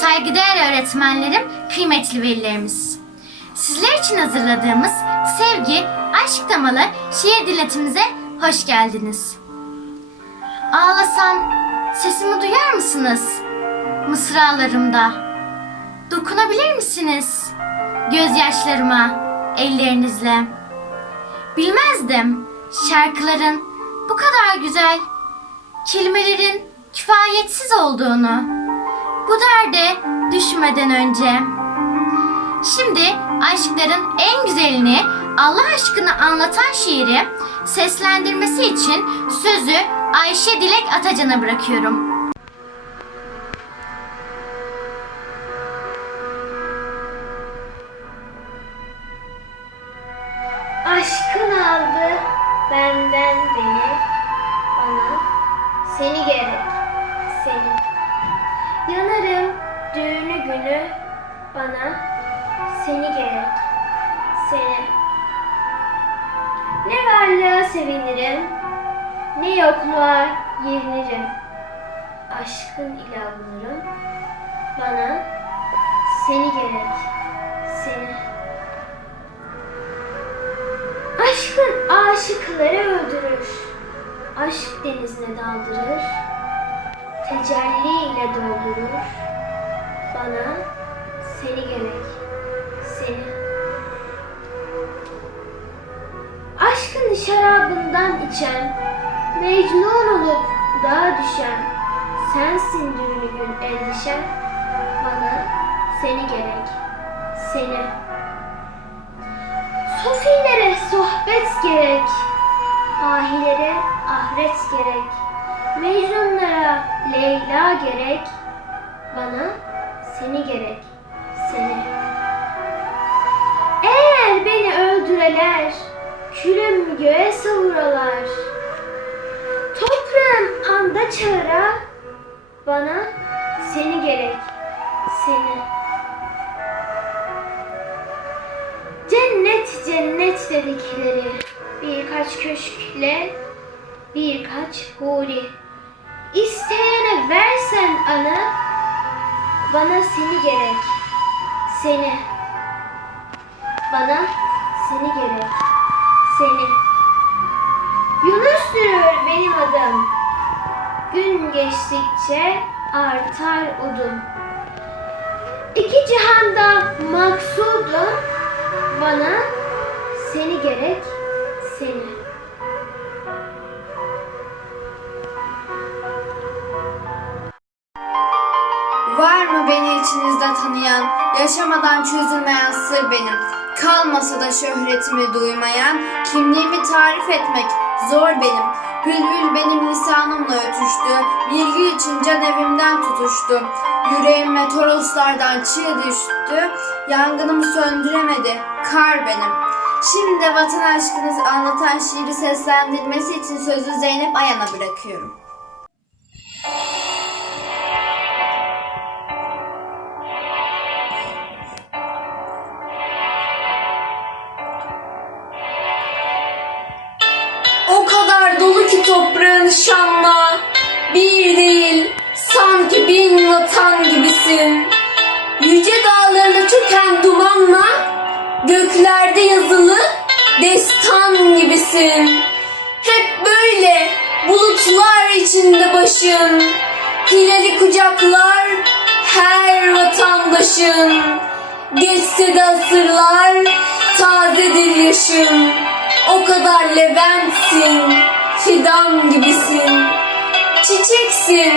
saygıdeğer öğretmenlerim, kıymetli velilerimiz. Sizler için hazırladığımız sevgi, aşk temalı şiir dinletimize hoş geldiniz. Ağlasam sesimi duyar mısınız? Mısralarımda. Dokunabilir misiniz? Gözyaşlarıma ellerinizle. Bilmezdim şarkıların bu kadar güzel, kelimelerin kifayetsiz olduğunu. Bu derde düşmeden önce. Şimdi aşkların en güzelini Allah aşkını anlatan şiiri seslendirmesi için sözü Ayşe Dilek Atacan'a bırakıyorum. Sevinirim, ne yokluğa yerinirim. Aşkın ile bana seni gerek, seni. Aşkın aşıkları öldürür. Aşk denizine daldırır. Tecelli ile doldurur. Bana seni gerek. Şarabından içen, Mecnun olup dağa düşen, sensin düğünü gün endişen, bana seni gerek, seni. Sofilere sohbet gerek, ahilere ahret gerek, Mecnunlara Leyla gerek, bana seni gerek, seni. Eğer beni öldüreler, külüm göğe savuralar, toprağım anda çağıra, bana seni gerek, seni. Cennet cennet dedikleri birkaç köşkle birkaç huri. İsteyene versen anı bana seni gerek. Seni. Bana seni gerek. Seni. Yunus'tur benim adım. Gün geçtikçe artar odum. İki cihanda maksudum bana seni gerek seni. Var mı beni içinizde tanıyan, yaşamadan çözülmeyen sır benim. Kalmasa da şöhretimi duymayan, kimliğimi tarif etmek zor benim. Bülbül benim lisanımla ötüştü, virgül için can evimden tutuştu. Yüreğime toroslardan çığ düştü, yangınımı söndüremedi, kar benim. Şimdi vatan aşkınızı anlatan şiiri seslendirmesi için sözü Zeynep Ayan'a bırakıyorum. Ki toprağın şanla Bir değil sanki bin vatan gibisin. Yüce dağlarına çöken dumanla Göklerde yazılı destan gibisin. Hep böyle bulutlar içinde başın. Hilali kucaklar her vatandaşın. Geçse de asırlar tazedir yaşın. O kadar leventsin, fidan gibisin. Çiçeksin,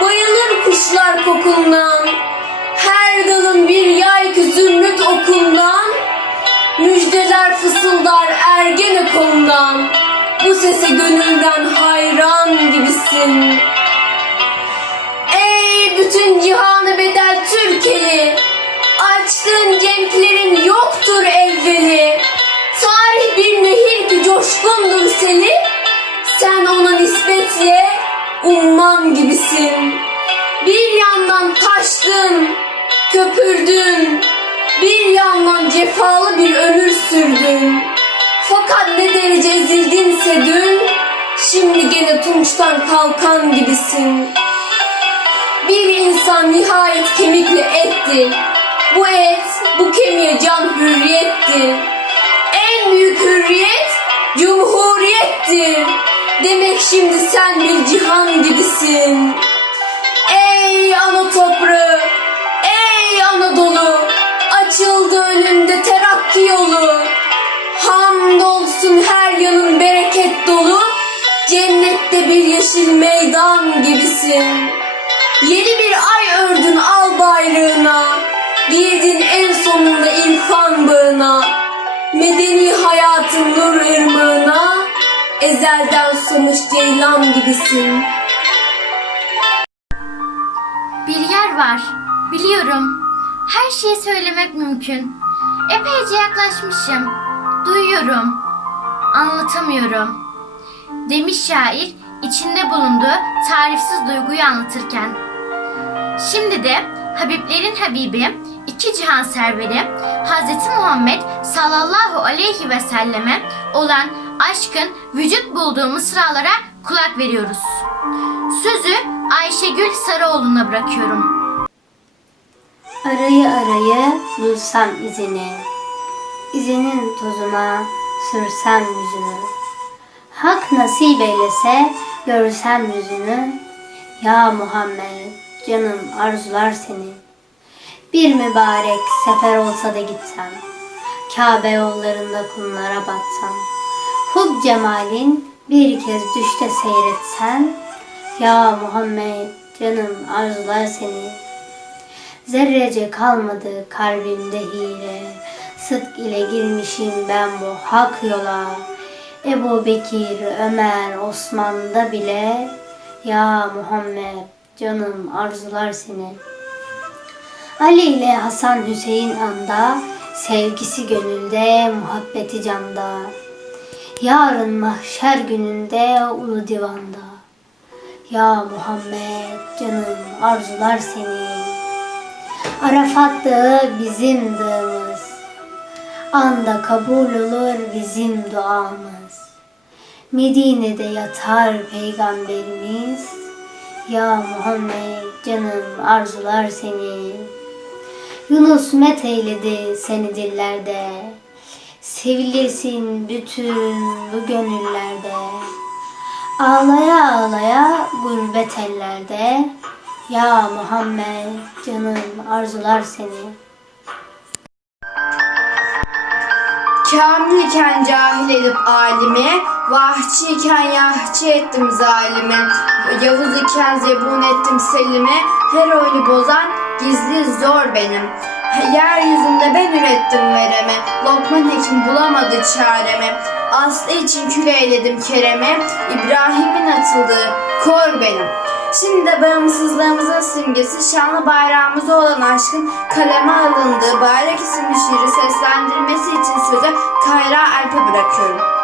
bayılır kuşlar kokundan. Her dalın bir yay zümrüt okundan. Müjdeler fısıldar ergene konudan. Bu sese gönülden hayran gibisin. Ey bütün cihanı bedel Türkeli, açtığın cenklerin yoktur evveli. Tarih bir nehir ki coşkundur seni, sen ona nispetle umman gibisin. Bir yandan taştın, köpürdün, bir yandan cefalı bir ömür sürdün. Fakat ne derece ezildinse dün, şimdi gene tunçtan kalkan gibisin. Bir insan nihayet kemikle ettir. Bu et, bu kemiğe can hürriyettir. En büyük hürriyet cumhuriyettir. Demek şimdi sen bir cihan gibisin. Ey ana toprağı, ey Anadolu, açıldı önünde terakki yolu. Hamdolsun her yanın bereket dolu, cennette bir yeşil meydan gibisin. Yeni bir ay ördün al bayrağına, girdin en sonunda irfan bağına. Medeni hayatın nur ırmağına, ezelden sonuç ceylan gibisin. Bir yer var. Biliyorum. Her şeyi söylemek mümkün. Epeyce yaklaşmışım. Duyuyorum. Anlatamıyorum. Demiş şair içinde bulunduğu tarifsiz duyguyu anlatırken. Şimdi de Habiblerin Habibi, iki cihan serveri Hz. Muhammed sallallahu aleyhi ve selleme olan aşkın vücut bulduğu mısralara kulak veriyoruz. Sözü Ayşegül Sarıoğlu'na bırakıyorum. Arayı arayı bulsam izini, izinin tozuna sürsem yüzünü. Hak nasip eylese görsem yüzünü, ya Muhammed canım arzular seni. Bir mübarek sefer olsa da gitsem, Kabe yollarında kumlara batsam, Hub cemalin bir kez düşte seyretsen, ya Muhammed canım arzular seni. Zerrece kalmadı kalbimde hile. Sıdk ile girmişim ben bu hak yola. Ebu Bekir, Ömer, Osman'da bile Ya Muhammed canım arzular seni. Ali ile Hasan Hüseyin anda Sevgisi gönülde, muhabbeti canda. Yarın mahşer gününde ulu divanda. Ya Muhammed canım arzular seni. Arafat dağı bizim dağımız. Anda kabul olur bizim duamız. Medine'de yatar peygamberimiz. Ya Muhammed canım arzular seni. Yunus met eyledi seni dillerde. Sevilirsin bütün bu gönüllerde. Ağlaya ağlaya gurbet ellerde. Ya Muhammed canım arzular seni. Kamil iken cahil edip alimi, vahşi iken yahçı ettim zalimi, Yavuz iken zebun ettim selimi, her oyunu bozan gizli zor benim. Yeryüzünde ben ürettim veremi, Lokman hekim bulamadı çaremi, Aslı için kül eyledim keremi, İbrahim'in atıldığı kor benim. Şimdi de bağımsızlığımızın simgesi şanlı bayrağımıza olan aşkın kaleme alındığı Bayrak isimli şiiri seslendirmesi için sözü Kayra Alp'e bırakıyorum.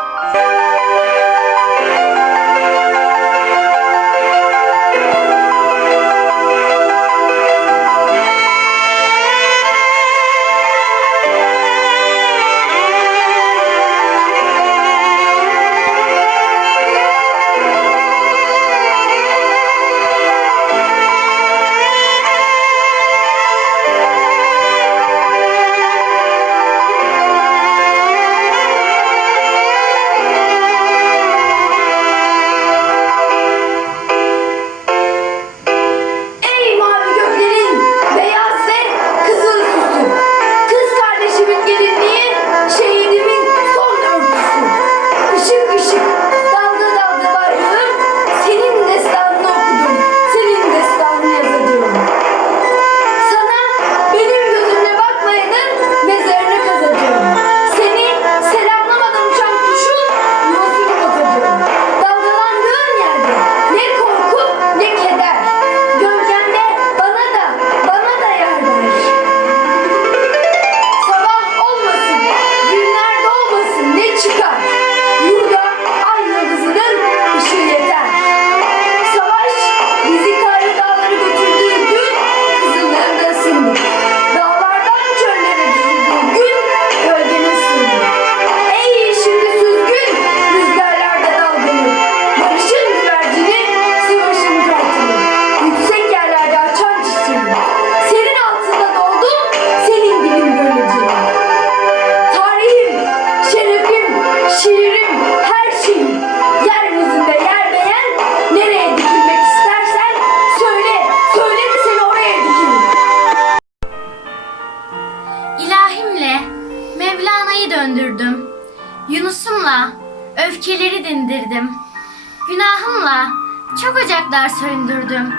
Söndürdüm.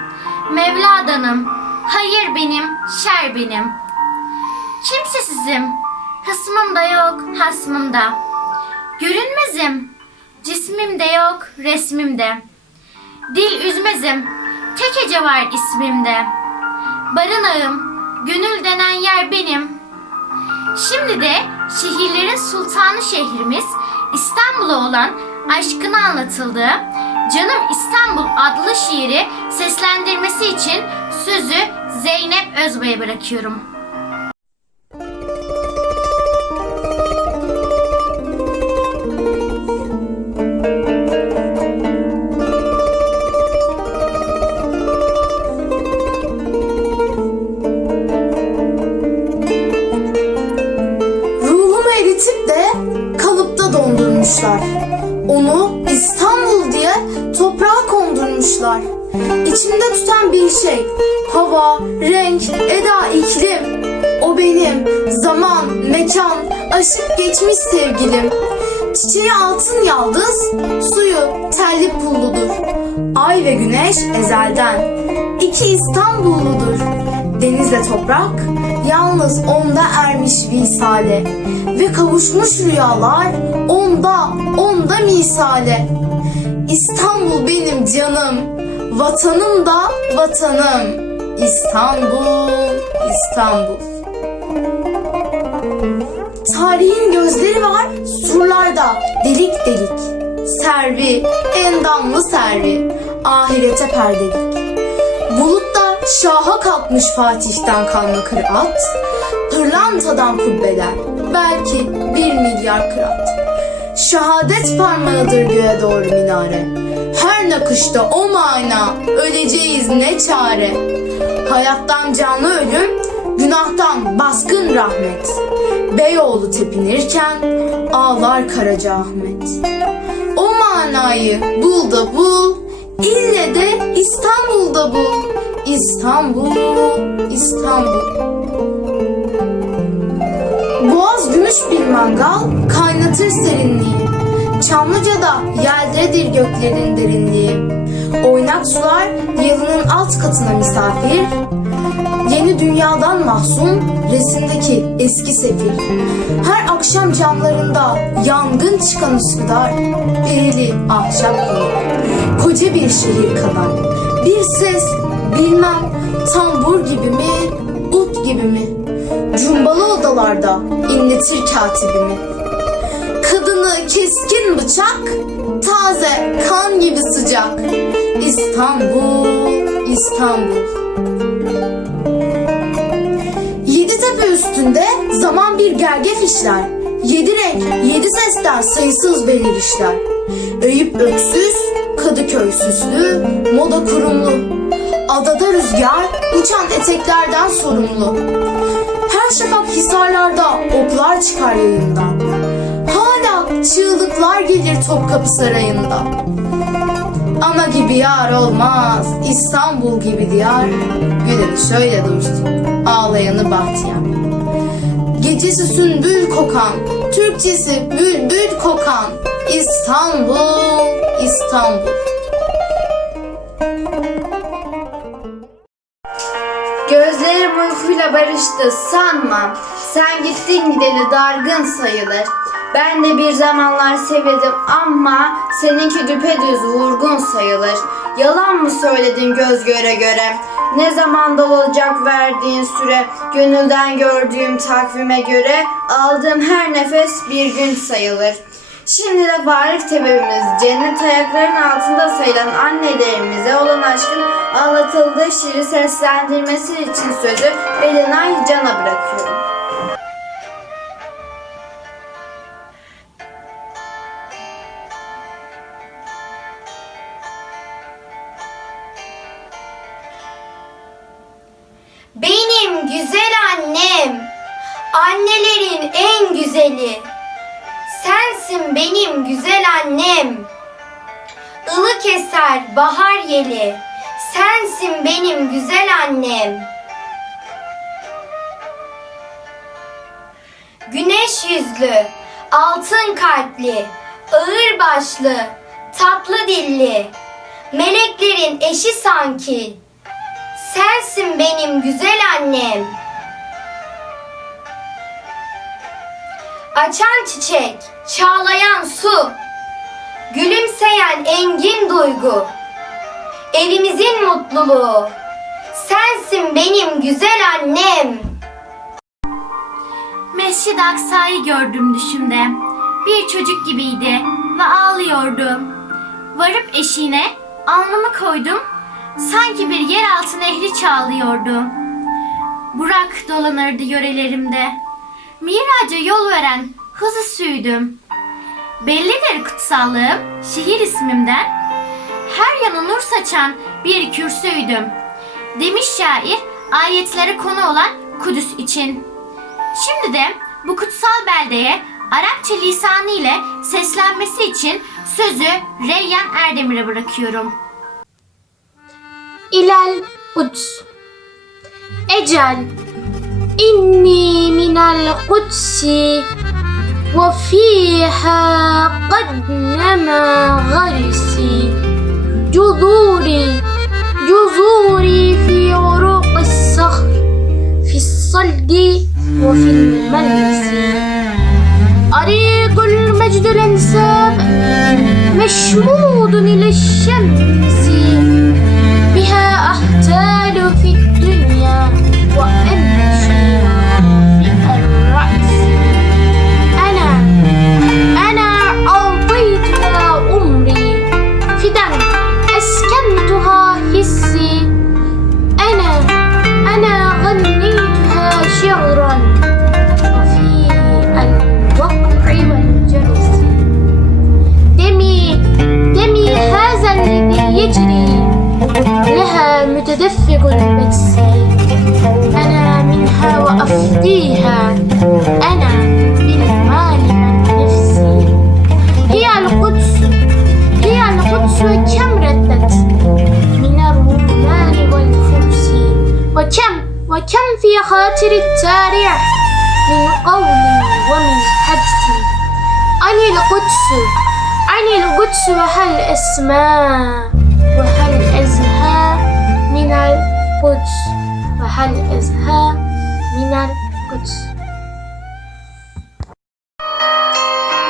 Mevladanım, hayır benim, şer benim. Kimsesizim, hısmım da yok, hasmım da. Görünmezim, cismim de yok, resmim de. Dil üzmezim, tek hece var ismimde. Barınağım, gönül denen yer benim. Şimdi de şehirlerin sultanı şehrimiz İstanbul'a olan aşkını anlatıldığı Canım İstanbul adlı şiiri seslendirmesi için sözü Zeynep Özbay'a bırakıyorum. Aşık geçmiş sevgilim. Çiçeği altın yaldız, suyu telli pulludur. Ay ve güneş ezelden. İki İstanbulludur. Denizle toprak yalnız onda ermiş visale ve kavuşmuş rüyalar onda onda misale. İstanbul benim canım, vatanım da vatanım. İstanbul, İstanbul. Tarihin gözleri var surlarda delik delik. Servi, endamlı servi, ahirete perdelik. Bulutta şaha kalkmış Fatih'ten kalma kıraat. Pırlantadan kubbeler, belki bir milyar kırat. Şehadet parmağıdır göğe doğru minare. Her nakışta o mana, öleceğiz ne çare. Hayattan canlı ölüm, günahtan baskın rahmet. Beyoğlu tepinirken ağlar Karaca Ahmet. O manayı bul da bul, ille de İstanbul'da bul. İstanbul, İstanbul. Boğaz gümüş bir mangal kaynatır serinliği. Çamlıca'da yeldedir göklerin derinliği. Oynak sular yalının alt katına misafir. Yeni dünyadan mahzun resimdeki eski sefil. Her akşam camlarında yangın çıkan Üsküdar. Perili ahşap konu. Koca bir şehir kadar. Bir ses bilmem tambur gibi mi, ut gibi mi? Cumbalı odalarda inletir katibimi. Kadını keskin bıçak, taze kan gibi sıcak. İstanbul, İstanbul. Üstünde zaman bir gergef işler. Yedi renk, yedi sesten sayısız belirişler. Eyüp öksüz, Kadıköy süslü, moda kurumlu. Adada rüzgar, uçan eteklerden sorumlu. Her şafak hisarlarda oklar çıkar yayından. Hala çığlıklar gelir Topkapı Sarayı'nda. Ana gibi yar olmaz, İstanbul gibi diyar. Güleni şöyle dursun, ağlayanı bahtiyar. Gecesi sümbül kokan, Türkçesi bülbül kokan. İstanbul, İstanbul. Gözlerim uykuyla barıştı sanma. Sen gittin gideli dargın sayılır. Ben de bir zamanlar sevildim ama seninki düpedüz vurgun sayılır. Yalan mı söyledin göz göre göre? Ne zaman olacak verdiğin süre? Gönülden gördüğüm takvime göre aldığım her nefes bir gün sayılır. Şimdi de varlık sebebimiz cennet ayaklarının altında sayılan annelerimize olan aşkın anlatıldığı şiiri seslendirmesi için sözü Belinay Can'a bırakıyorum. Annelerin en güzeli. Sensin benim güzel annem. Ilık eser bahar yeli. Sensin benim güzel annem. Güneş yüzlü, altın kalpli, ağır başlı, tatlı dilli, meleklerin eşi sanki. Sensin benim güzel annem. Açan çiçek, çağlayan su, gülümseyen engin duygu. Evimizin mutluluğu. Sensin benim güzel annem. Mescid-i Aksa'yı gördüm düşümde. Bir çocuk gibiydi ve ağlıyordu. Varıp eşiğine alnımı koydum. Sanki bir yeraltı nehri çağlıyordu. Burak dolanırdı yörelerimde. Miraca yol veren hızı süydüm. Bellidir kutsallığım şehir ismimden. Her yana nur saçan bir kürsüydüm. Demiş şair ayetlere konu olan Kudüs için. Şimdi de bu kutsal beldeye Arapça lisanı ile seslenmesi için sözü Reyyan Erdemir'e bırakıyorum. İlal Kuds Ecel Minel kudsi ve fiha qad nema garisi جذوري جذوري في عروق الصخر في الصلد وفي الملس أريق المجد الأنساب مشمود إلى الشمس بها أحتال في وكم في خاطر التاريخ من قول ومن حدس عن القدس عن القدس وهل أسماء وهل أزهى من القدس؟ وهل أزهى من القدس؟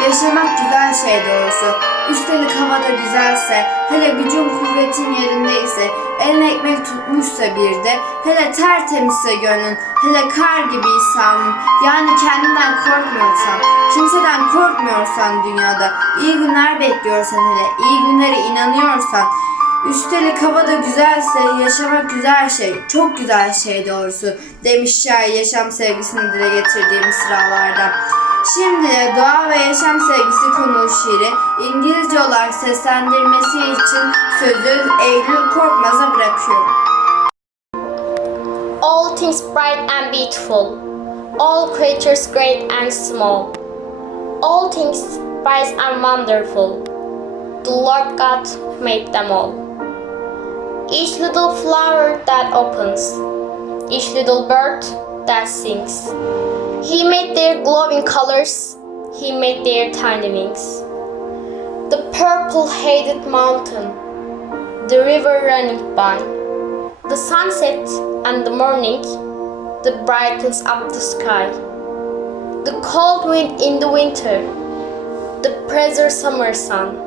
Yaşamak güzel şey doğrusu. Üstelik hava da güzelse, hele gücün kuvvetin yerindeyse, eline ekmek tutmuşsa bir de, hele tertemizse gönlün, hele kar gibi İsa'nın, yani kendinden korkmuyorsan, kimseden korkmuyorsan dünyada, iyi günler bekliyorsan hele, iyi günlere inanıyorsan, Üstelik hava da güzelse yaşamak güzel şey, çok güzel şey doğrusu demiş şair yaşam sevgisini dile getirdiği mısralarda. Şimdi de doğa ve yaşam sevgisi konulu şiiri İngilizce olarak seslendirmesi için sözü Eylül Korkmaz'a bırakıyorum. All things bright and beautiful, all creatures great and small, all things wise and wonderful. The Lord God made them all. Each little flower that opens, each little bird that sings. He made their glowing colors, He made their tiny wings. The purple headed mountain, the river running by, the sunset and the morning, the brightens up the sky. The cold wind in the winter, the present summer sun.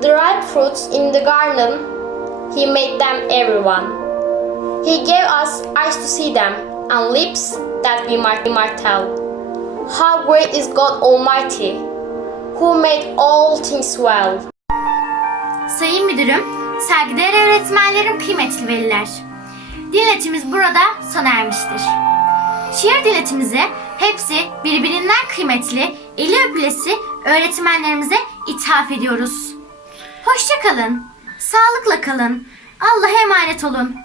The ripe fruits in the garden, He made them everyone. He gave us eyes to see them and lips that we might, tell. How great is God Almighty, who made all things well. Sayın Müdürüm, saygıdeğer öğretmenlerim, kıymetli veliler. Dinletimiz burada sona ermiştir. Şiir dinletimizi hepsi birbirinden kıymetli, eli öpülesi öğretmenlerimize ithaf ediyoruz. Hoşça kalın, sağlıkla kalın, Allah'a emanet olun.